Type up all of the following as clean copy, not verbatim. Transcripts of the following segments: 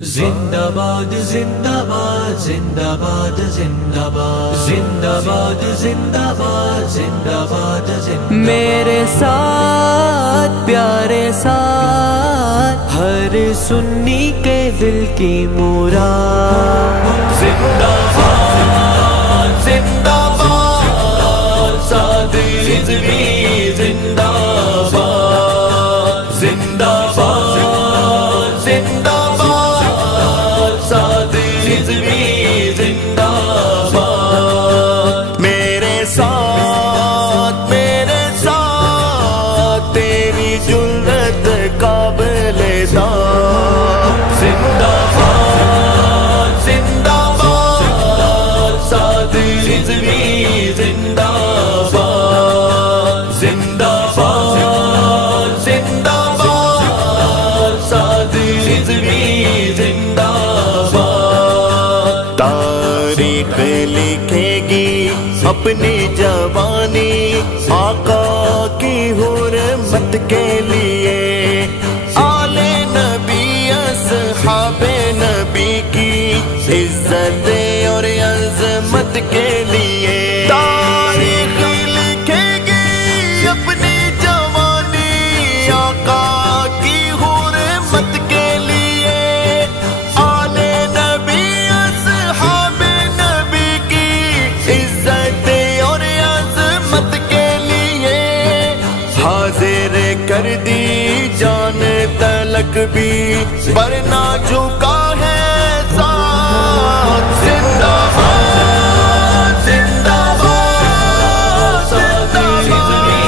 زندہ باد زندہ باد زندہ باد زندہ باد زندہ باد زندہ باد زندہ باد زندہ میرے ساتھ پیارے ساتھ ہر سنی کے دل کی مراد زندہ باد زندہ باد سادی رضوی زندہ باد زندہ باد زندہ میرے ساتھ تیری جرت قابل داد زندہ باد زندہ باد سادی رضوی زندہ باد زندہ باد زندہ باد سادی رضوی زندہ باد تاریخ لکھے گی اپنی جوانی آقا کی حرمت کے لیے، آل نبی اصحاب نبی کی عزت اور عظمت کے لیے۔ تاریخ لکھے گی اپنی جوانی آقا کی حرمت کے لیے، آل نبی اصحاب نبی کی عزت اور عظمت کے لیے۔ حاضر کر دی جان تلک بھی ورنہ جھکا ہے ساتھ زندہ باد زندہ باد سادی رضوی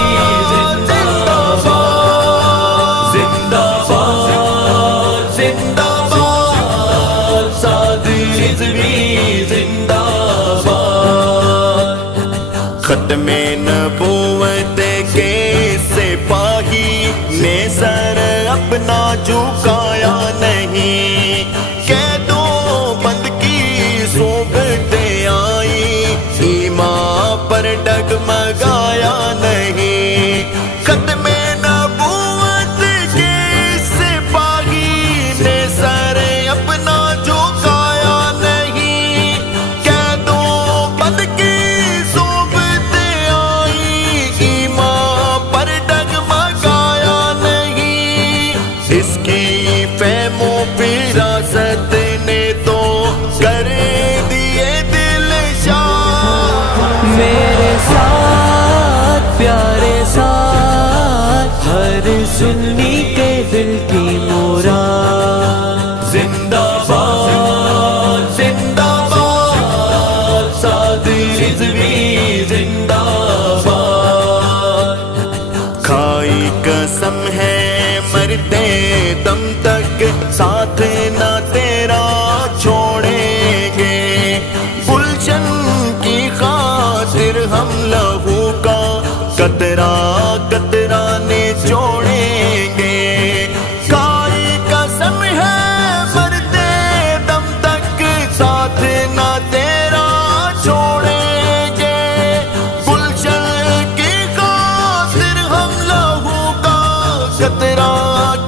زندہ باد زندہ باد زندہ باد سادی رضوی زندہ باد۔ ختم نبوت کے سپاہی نے سر اپنا جھکایا نہیں، قیدوں بند کی صحبتیں آئی ایمان پر ڈگمگایا نہیں۔ ختم نبوت کے سپاہی نے سر اپنا جھکایا نہیں، قیدوں بند کی صحبتیں آئی ایمان پر ڈگمگایا نہیں۔ اس کی فہم و فراست نے تو کر دیے دل شاد۔ میرے ساتھ پیارے ساتھ ہر سنی کے دل کی مراد زندہ باد زندہ باد سادی رضوی زندہ باد۔ کھائی قسم ہے مرتے دم تک ساتھ نہ تیرا چھوڑیں گے، گلشن کی خاطر ہم لہو کا قطرہ قطرہ نچوڑیں گے۔ کھائی قسم ہے مرتے دم تک ساتھ نہ تیرا چھوڑیں گے، گلشن کی خاطر ہم لہو کا قطرہ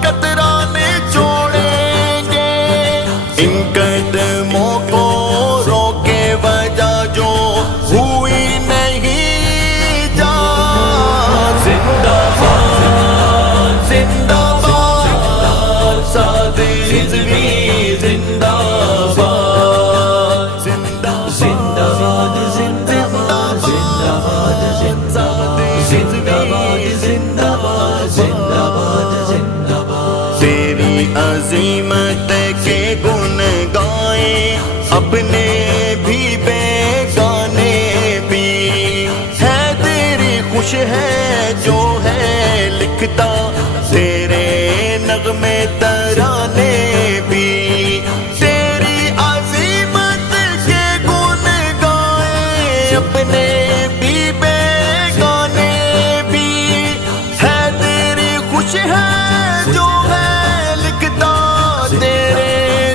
قطرہ نچوڑیں گے۔ ان قدموں کو روکے وجہ جو ہوئی نہیں جان۔ زندہ باد زندہ باد سادی رضوی زندہ باد زندہ باد زندہ باد زندہ باد زندہ باد زندہ باد زندہ باد زندہ باد۔ تیری عظمت کے گن گائیں اپنے بھی بیگانے بھی، ہے تیری خوش ہے جو ہے لکھتا تیرے نغمے ترانے بھی، تیری عظمت کے گن گائیں اپنے بھی بیگانے بھی، ہے تیری خوش ہے جو ہے لکھتا تیرے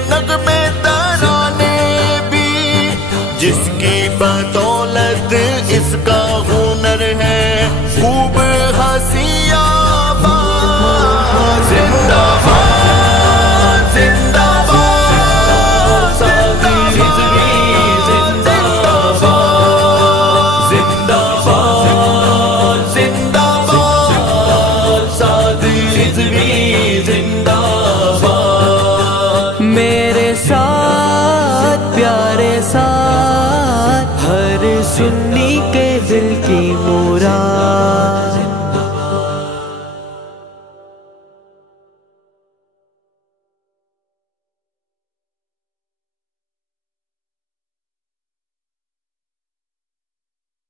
نغمے ترانے بھی، جس کی باتوں